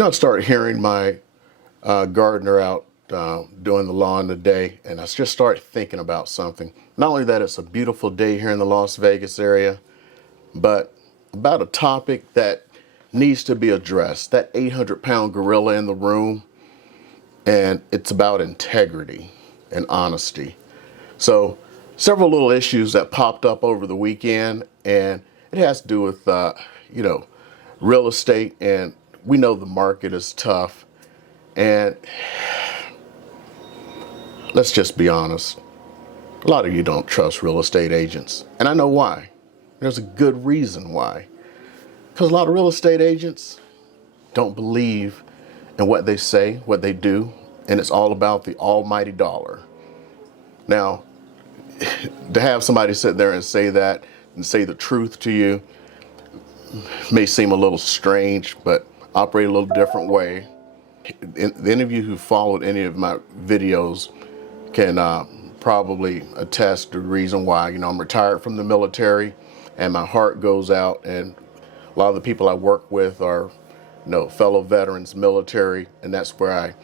I started hearing my gardener out doing the lawn today, and I just started thinking about something. Not only that it's a beautiful day here in the Las Vegas area, but about a topic that needs to be addressed. That 800-pound gorilla in the room, and it's about integrity and honesty. So, several little issues that popped up over the weekend, and it has to do with, real estate, and we know the market is tough. And let's just be honest, a lot of you don't trust real estate agents. And I know why. There's a good reason why. Because a lot of real estate agents don't believe in what they say, what they do, and it's all about the almighty dollar. Now, to have somebody sit there and say that and say the truth to you may seem a little strange, but operate a little different way. Any of you who followed any of my videos can probably attest to the reason why. I'm retired from the military, and my heart goes out, and a lot of the people I work with are fellow veterans, military, and that's where I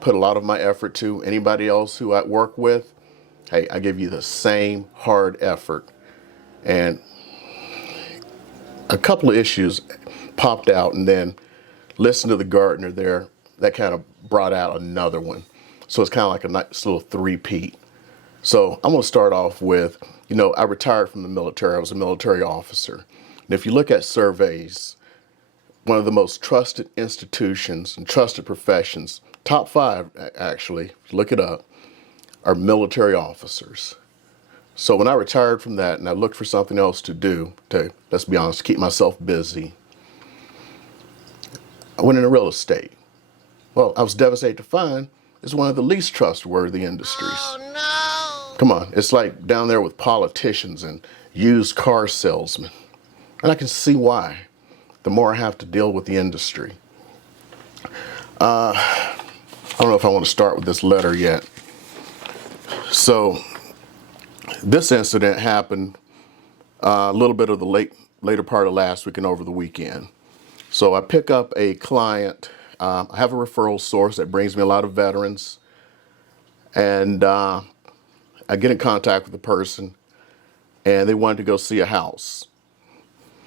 put a lot of my effort to. Anybody else who I work with, hey, I give you the same hard effort. And a couple of issues popped out, and then listen to the gardener there, that kind of brought out another one. So it's kind of like a nice little three-peat. So I'm going to start off with, I retired from the military. I was a military officer. And if you look at surveys, one of the most trusted institutions and trusted professions, top 5 actually, if you look it up, are military officers. So when I retired from that and I looked for something else to do, to, let's be honest, keep myself busy, I went into real estate. Well, I was devastated to find it's one of the least trustworthy industries. Oh, no. Come on, it's like down there with politicians and used car salesmen. And I can see why, the more I have to deal with the industry. I don't know if I want to start with this letter yet. So this incident happened a little bit of the later part of last week and over the weekend. So I pick up a client. I have a referral source that brings me a lot of veterans. And I get in contact with the person, and they wanted to go see a house.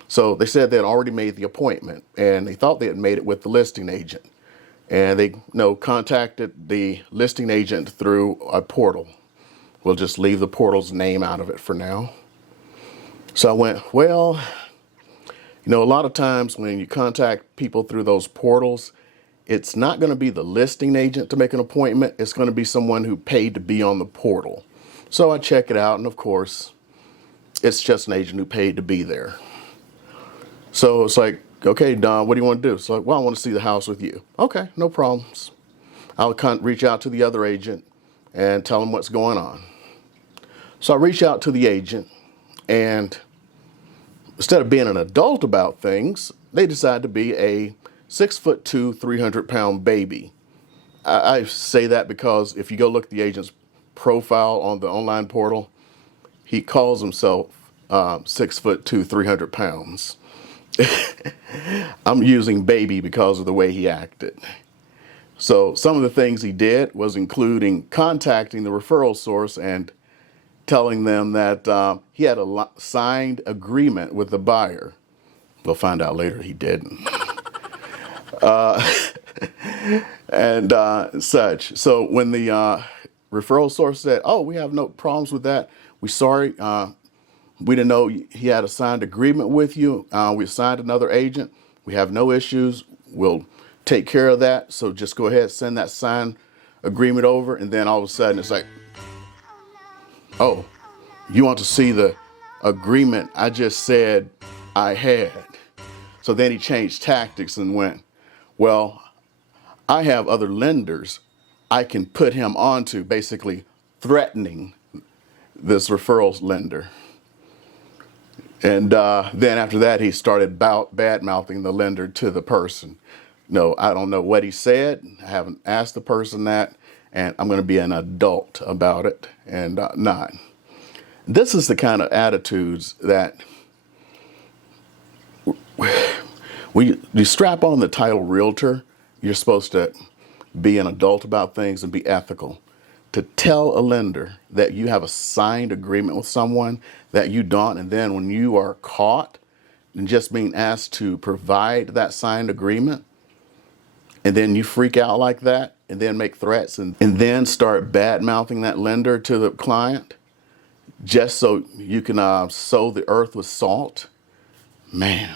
So they said they had already made the appointment, and they thought they had made it with the listing agent. And they contacted the listing agent through a portal. We'll just leave the portal's name out of it for now. So I went, well, a lot of times when you contact people through those portals, it's not going to be the listing agent to make an appointment. It's going to be someone who paid to be on the portal. So I check it out, and of course, it's just an agent who paid to be there. So it's like, okay, Don, what do you want to do? So like, well, I want to see the house with you. Okay, no problems. I'll reach out to the other agent and tell them what's going on. So I reach out to the agent, and instead of being an adult about things, they decide to be a 6'2", 300-pound baby. I say that because if you go look at the agent's profile on the online portal, he calls himself 6'2", 300 pounds. I'm using baby because of the way he acted. So some of the things he did was including contacting the referral source and telling them that he had a signed agreement with the buyer. We'll find out later he didn't. And such. So when the referral source said, oh, we have no problems with that. We're sorry. We didn't know he had a signed agreement with you. We assigned another agent. We have no issues. We'll take care of that. So just go ahead, send that signed agreement over. And then all of a sudden it's like, oh, you want to see the agreement I just said I had. So then he changed tactics and went, well, I have other lenders I can put him onto, basically threatening this referral lender. And then after that, he started bad-mouthing the lender to the person. No, I don't know what he said. I haven't asked the person that, and I'm going to be an adult about it and not. This is the kind of attitudes that you strap on the title Realtor, you're supposed to be an adult about things and be ethical. To tell a lender that you have a signed agreement with someone that you don't, and then when you are caught and just being asked to provide that signed agreement, and then you freak out like that, and then make threats, and then start bad-mouthing that lender to the client, just so you can sow the earth with salt, man.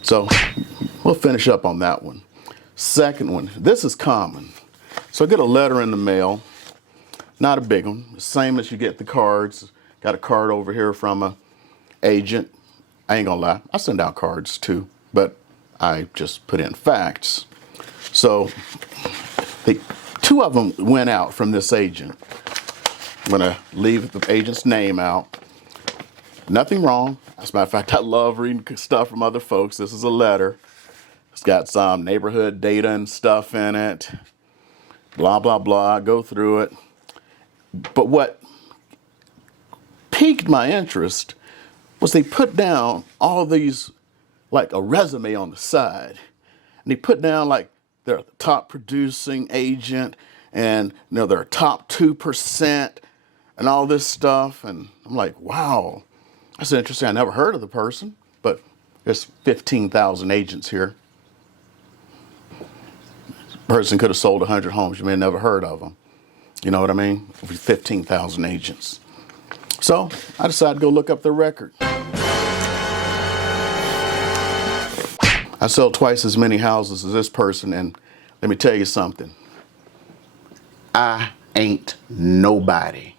So we'll finish up on that one. Second one, this is common. So I get a letter in the mail, not a big one, same as you get the cards. Got a card over here from a agent. I ain't gonna lie, I send out cards too, but I just put in facts. So two of them went out from this agent. I'm gonna leave the agent's name out. Nothing wrong. As a matter of fact, I love reading stuff from other folks. This is a letter. It's got some neighborhood data and stuff in it. Blah, blah, blah. Go through it. But what piqued my interest was they put down all of these, like a resume on the side. And they put down like they're the top producing agent and they're top 2% and all this stuff. And I'm like, wow, that's interesting. I never heard of the person, but there's 15,000 agents here. Person could have sold 100 homes. You may have never heard of them. You know what I mean? 15,000 agents. So I decided to go look up their record. I sell twice as many houses as this person, and let me tell you something. I ain't nobody.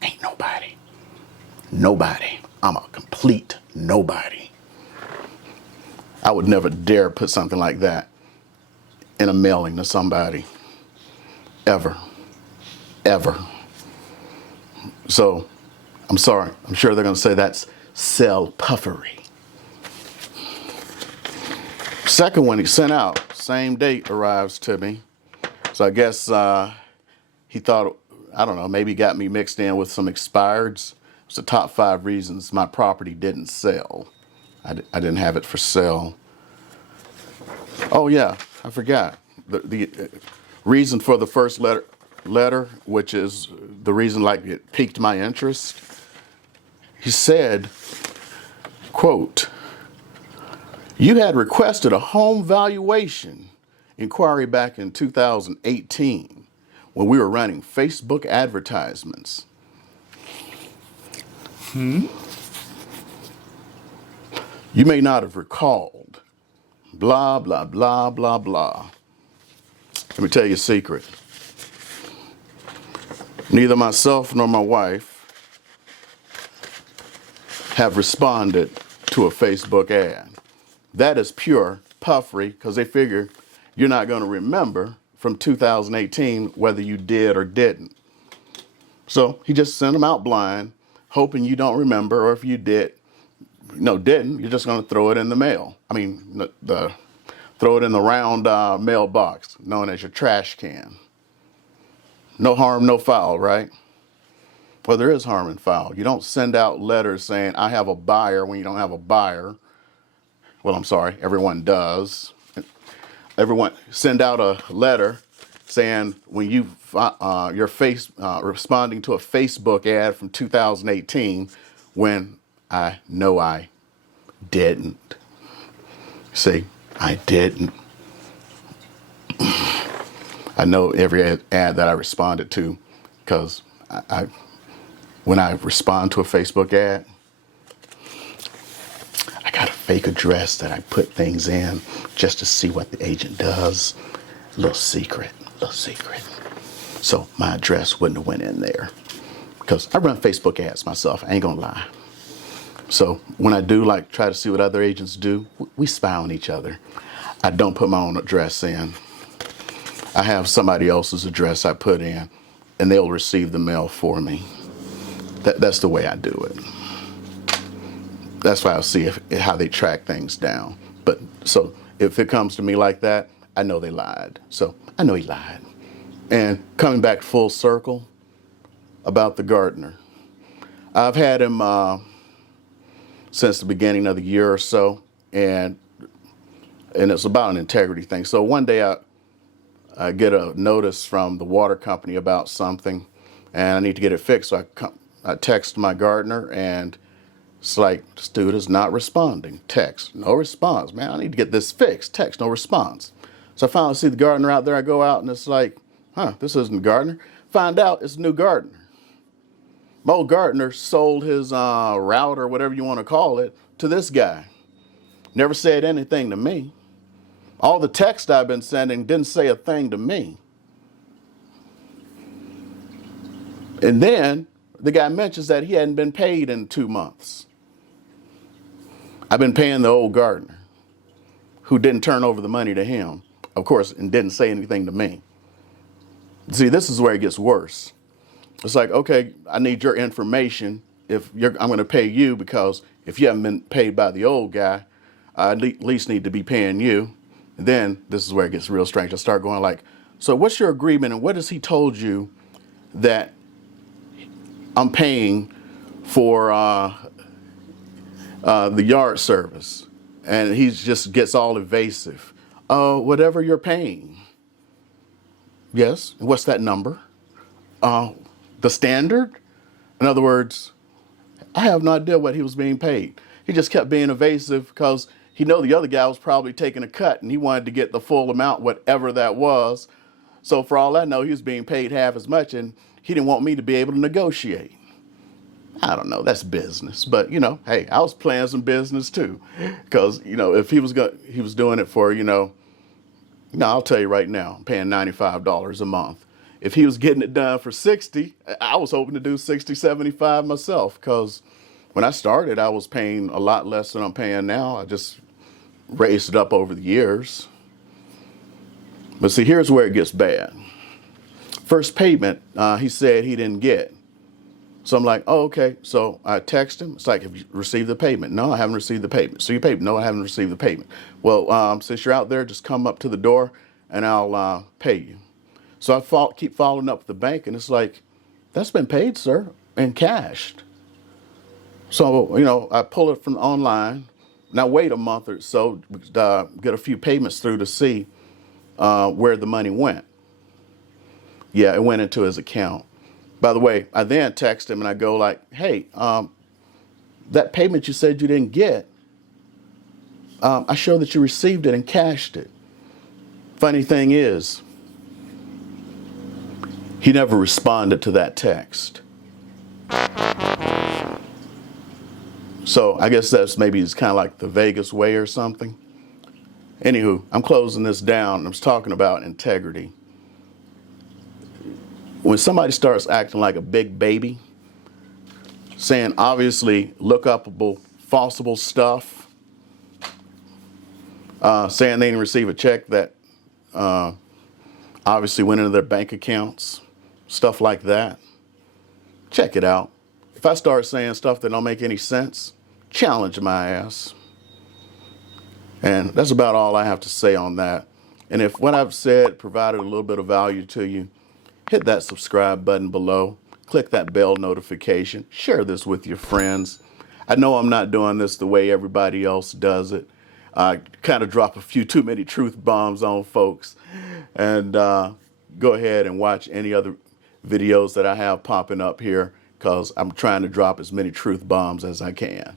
Ain't nobody. Nobody. I'm a complete nobody. I would never dare put something like that in a mailing to somebody. Ever. Ever. So, I'm sorry. I'm sure they're going to say that's sell puffery. Second one he sent out, same date arrives to me. So I guess he thought, I don't know, maybe got me mixed in with some expireds. It's the top 5 reasons my property didn't sell. I didn't have it for sale. Oh yeah, I forgot. The reason for the first letter, which is the reason like it piqued my interest. He said, quote, "You had requested a home valuation inquiry back in 2018 when we were running Facebook advertisements." You may not have recalled. Blah, blah, blah, blah, blah. Let me tell you a secret. Neither myself nor my wife have responded to a Facebook ad. That is pure puffery because they figure you're not going to remember from 2018 whether you did or didn't. So he just sent them out blind, hoping you don't remember, or if you didn't, you're just going to throw it in the mail. I mean, throw it in the round mailbox known as your trash can. No harm, no foul, right? Well, there is harm and foul. You don't send out letters saying, I have a buyer when you don't have a buyer. Well, I'm sorry, everyone does. Everyone send out a letter saying when you're responding to a Facebook ad from 2018 when I know I didn't. See, I didn't. I know every ad that I responded to because when I respond to a Facebook ad, I got a fake address that I put things in just to see what the agent does. Little secret. So my address wouldn't have went in there because I run Facebook ads myself. I ain't gonna lie. So when I do try to see what other agents do, we spy on each other. I don't put my own address in. I have somebody else's address I put in and they'll receive the mail for me. That's the way I do it. That's why I'll see how they track things down. But so if it comes to me like that, I know they lied. So I know he lied. And coming back full circle about the gardener. I've had him since the beginning of the year or so. And and it's about an integrity thing. So one day I get a notice from the water company about something, and I need to get it fixed. So I text my gardener, and it's like, this dude is not responding. Text, no response. Man, I need to get this fixed. Text, no response. So I finally see the gardener out there. I go out, and it's like, this isn't the gardener. Find out it's a new gardener. My old gardener sold his router, whatever you want to call it, to this guy. Never said anything to me. All the text I've been sending didn't say a thing to me. And then the guy mentions that he hadn't been paid in 2 months. I've been paying the old gardener, who didn't turn over the money to him, of course, and didn't say anything to me. See, this is where it gets worse. It's like, okay, I need your information. I'm going to pay you, because if you haven't been paid by the old guy, I at least need to be paying you. And then this is where it gets real strange. I start going like, so what's your agreement, and what has he told you that I'm paying for the yard service? And he just gets all evasive. Whatever you're paying. Yes. What's that number? The standard? In other words, I have no idea what he was being paid. He just kept being evasive because he knew the other guy was probably taking a cut, and he wanted to get the full amount, whatever that was. So for all I know, he was being paid half as much, and he didn't want me to be able to negotiate. I don't know, that's business. But, hey, I was playing some business too. Because, if he was doing it for, I'll tell you right now, I'm paying $95 a month. If he was getting it done for 60, I was hoping to do 60, 75 myself. Because when I started, I was paying a lot less than I'm paying now. I just raised it up over the years. But see, here's where it gets bad. First payment, he said he didn't get. So I'm like, oh, okay. So I text him. It's like, have you received the payment? No, I haven't received the payment. So you paid? No, I haven't received the payment. Well, since you're out there, just come up to the door and I'll pay you. So I keep following up with the bank, and it's like, that's been paid, sir, and cashed. So, I pull it from online. Now wait a month or so, get a few payments through to see where the money went. Yeah, it went into his account. By the way, I then text him and I go like, hey, that payment you said you didn't get, I show that you received it and cashed it. Funny thing is, he never responded to that text. So I guess that's maybe it's kind of like the Vegas way or something. Anywho, I'm closing this down. I was talking about integrity. When somebody starts acting like a big baby, saying obviously look-upable, falsifiable stuff, saying they didn't receive a check that obviously went into their bank accounts, stuff like that, check it out. If I start saying stuff that don't make any sense, challenge my ass. And that's about all I have to say on that. And if what I've said provided a little bit of value to you, hit that subscribe button below, click that bell notification, share this with your friends. I know I'm not doing this the way everybody else does it. I kind of drop a few too many truth bombs on folks. And go ahead and watch any other videos that I have popping up here, because I'm trying to drop as many truth bombs as I can.